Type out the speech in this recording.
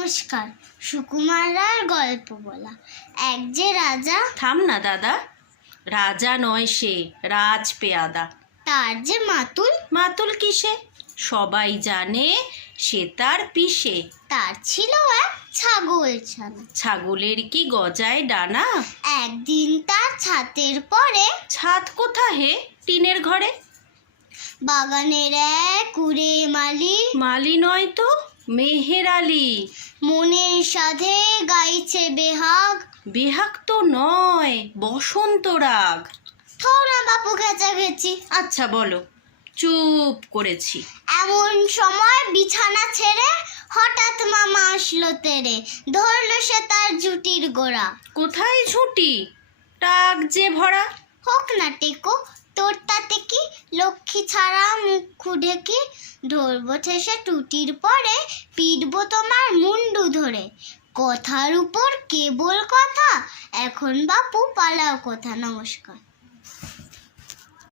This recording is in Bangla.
নমস্কার। সুকুমার রায়ের গল্প বলা। এক যে রাজা। থাম না দাদা, রাজা নয় সে, রাজ পেয়াদা। তার যে মাতুল। মাতুল কিসে? সবাই জানে সে তার পিসে। তার ছিল এক ছাগল ছানা। ছাগলের কি গজায় ডানা? একদিন তার ছাতের পরে। ছাদ কোথা হে? টিনের ঘরে। বাগানের এক কুড়ে মালি। মালি নয় তো, মেহের আলী। মনের সাধে গাইছে বেহাগ। বেহাগ তো নয়, বসন্ত রাগ। থও না বাপু ঘেঁচাঘেঁচি। আচ্ছা বলো। চুপ করেছি। এমন সময় বিছানা ছেড়ে হঠাৎ মামা আসলো তেরে। ধরলো সে তার জুটির গোড়া। কোথায় ঝুঁটি? টাক যে ভরা। হোক না টেকো, তোর তাতে কি? লক্ষ্মী ছাড়া মুখ ঢেকে ধরবো ঠেসে টুটির পরে। পিটবো তোমার মুন্ডু ধরে। কথার উপর কেবল কথা। এখন বাপু পালাও কথা। নমস্কার।